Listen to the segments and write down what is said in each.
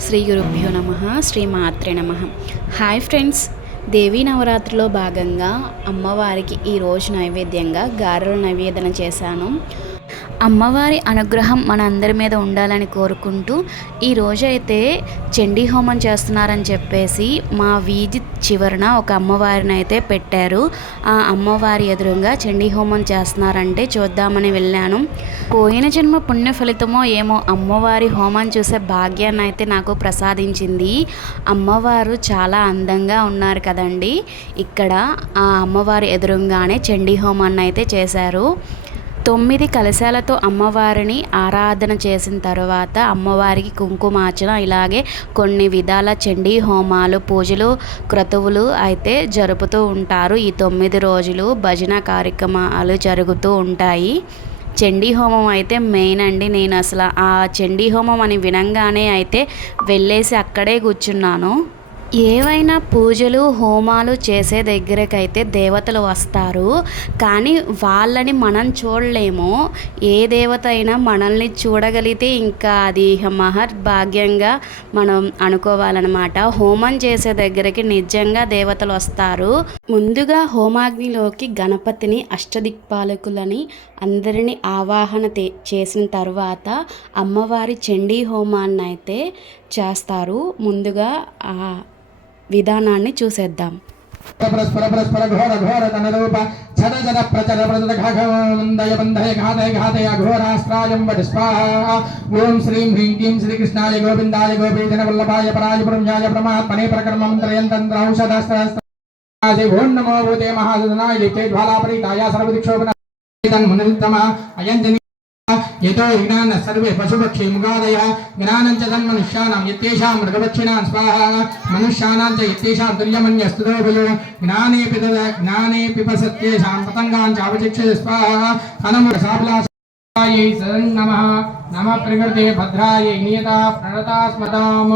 శ్రీ గురుభ్యో నమ శ్రీ మాత్రే నమ. హాయ్ ఫ్రెండ్స్ దేవీ నవరాత్రిలో భాగంగా అమ్మవారికి ఈరోజు నైవేద్యంగా గారెల నైవేదన చేశాను. అమ్మవారి అనుగ్రహం మన అందరి మీద ఉండాలని కోరుకుంటూ ఈ రోజైతే చండీ హోమం చేస్తున్నారని చెప్పేసి మా వీధి చివరన ఒక అమ్మవారిని అయితే పెట్టారు. ఆ అమ్మవారి ఎదురుగా చండీ హోమం చేస్తున్నారంటే చూద్దామని వెళ్ళాను. పోయిన జన్మ పుణ్య ఫలితమో ఏమో అమ్మవారి హోమం చూసే భాగ్యాన్ని అయితే నాకు ప్రసాదించింది. అమ్మవారు చాలా అందంగా ఉన్నారు కదండి. ఇక్కడ ఆ అమ్మవారి ఎదురుగానే చండీ హోమాన్ని అయితే చేశారు. తొమ్మిది కలశాలతో అమ్మవారిని ఆరాధన చేసిన తర్వాత అమ్మవారికి కుంకుమార్చన ఇలాగే కొన్ని విధాల చండీ హోమాలు పూజలు క్రతువులు అయితే జరుపుతూ ఉంటారు. ఈ తొమ్మిది రోజులు భజన కార్యక్రమాలు జరుగుతూ ఉంటాయి. చండీ హోమం అయితే మెయిన్ అండి. నేను అసలు ఆ చండీ హోమం అని వినంగానే అయితే వెళ్ళేసి అక్కడే కూర్చున్నాను. ఏవైనా పూజలు హోమాలు చేసే దగ్గరకైతే దేవతలు వస్తారు. కానీ వాళ్ళని మనం చూడలేము. ఏ దేవత అయినా మనల్ని చూడగలిగితే ఇంకా అది మహర్ భాగ్యంగా మనం అనుకోవాలన్నమాట. హోమం చేసే దగ్గరికి నిజంగా దేవతలు వస్తారు. ముందుగా హోమాగ్నిలోకి గణపతిని అష్టదిక్పాలకులని అందరినీ ఆవాహన చేసిన తర్వాత అమ్మవారి చండీ హోమాన్ని అయితే చేస్తారు. ముందుగా విధానాన్ని చూసేద్దాం. పరస్పర పరస్పర ఘోర ఘోర తన రూప ఛద జద ప్రచర ప్రచర ఘాఘవందయ బంధయ ఘాతయ ఘాతయ ఘోరాస్త్రాయం వటి స్వాహ ఓం శ్రీం హ్రీం క్లీం శ్రీకృష్ణాయ గోవిందాయ గోపీజన వల్లభాయ పరాయ పరమాత్మనే ఓం నమో భూతే సర్వదిక్షోభన అయంజని యతో విజ్ఞాన సర్వే పశుపక్షి ముగాదయ జ్ఞానం చ తన్మనుష్యానాం యత్తేషాం మృగపక్షిణాం స్వాహ మనుష్యానాం చ యత్తేషాం తుల్యమన్యస్తుతో భయో జ్ఞానే పితద జ్ఞానే పిపసత్యేషాం పతంగాం చావచిక్షే స్వాహ హనము సాభిలాషాయై శరణ్ నమః నమ ప్రకృతే భద్రాయై నియతా ప్రణతా స్మతాం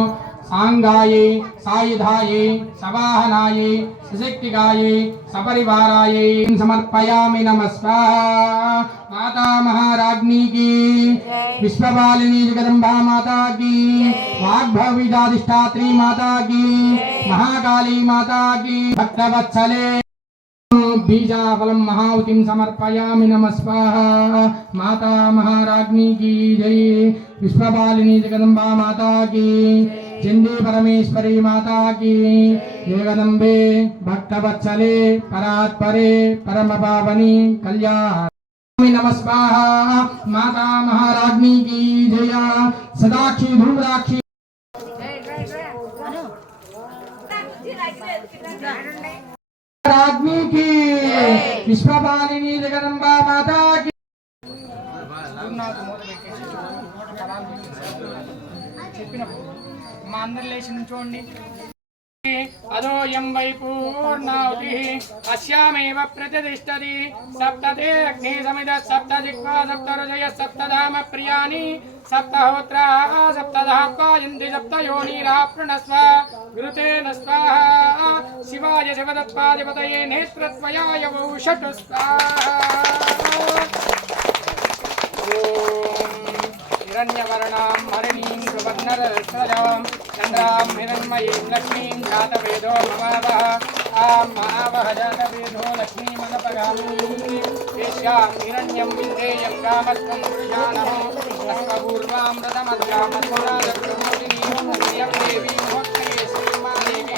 సాంగాయే సాయుధాయే సవాహనాయే సశక్తిగాయే సపరివారాయే. సమర్పయామి నమస్వా మాతా మహారాజ్ఞీకి విశ్వపాలిని జగదంబా మాతాకి వాగ్భవిదాధిష్టాత్రి మాతాకి మహాకాళీ మాతాకి భక్తవత్సలే. बीजाफलं समर्पयामि नमः स्वाहा माता महाराज्ञी की जय। विश्वपालिनी जगदम्बा माता की। चंडी परमेश्वरी माता की। जगदम्बे भक्तवत्सले परात्परे परम पावनी कल्याण नम स्वाहा माता महाराज्ञी की जया। सदाक्षी धूम्राक्षी। राज्ञी की విశ్వపాలిని జగదంబా మాతాకి చెప్పినప్పుడు మా అందరు లేచి నుంచోండి. అదోయం వై పూర్ణాహుతి అశ్యామేవ ప్రతిష్టతి సప్తతే అగ్ని సమిద సప్త జిహ్వా సప్త హృదయ సప్తధామ ప్రియాని సప్తహోత్రా సప్తధాత్వా ఇంద్రి సప్త యోనీరా ప్రణస్వ ఘృతేన స్వాహ శివాయ శివదత్పాధిపతయే నేత్రత్వయాయ వౌషటు స్వాహ హిరణ్యవర్ణాం హరిణీం సువర్ణరసరాం चन्द्रां हिरण्मयीं लक्ष्मीं जातवेदो ममावः आं महावः जातवेदो लक्ष्मीमनपगामीं येष्यां हिरण्यं विन्देयं कामत्वं पुरुषाणः अस्मभूर्वामृतमध्यामधुराजप्रमोदिनीं प्रियं देवीं भक्तये श्रीमादेवी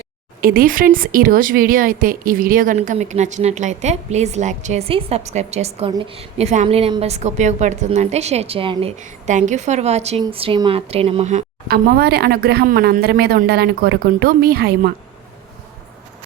ఇది ఫ్రెండ్స్ ఈరోజు వీడియో అయితే ఈ వీడియో కనుక మీకు నచ్చినట్లయితే ప్లీజ్ లైక్ చేసి సబ్స్క్రైబ్ చేసుకోండి. మీ ఫ్యామిలీ మెంబర్స్కి ఉపయోగపడుతుందంటే షేర్ చేయండి. Thank you for watching. Shri మాత్రే నమ. అమ్మవారి అనుగ్రహం మనందరి మీద ఉండాలని కోరుకుంటూ మీ హైమ.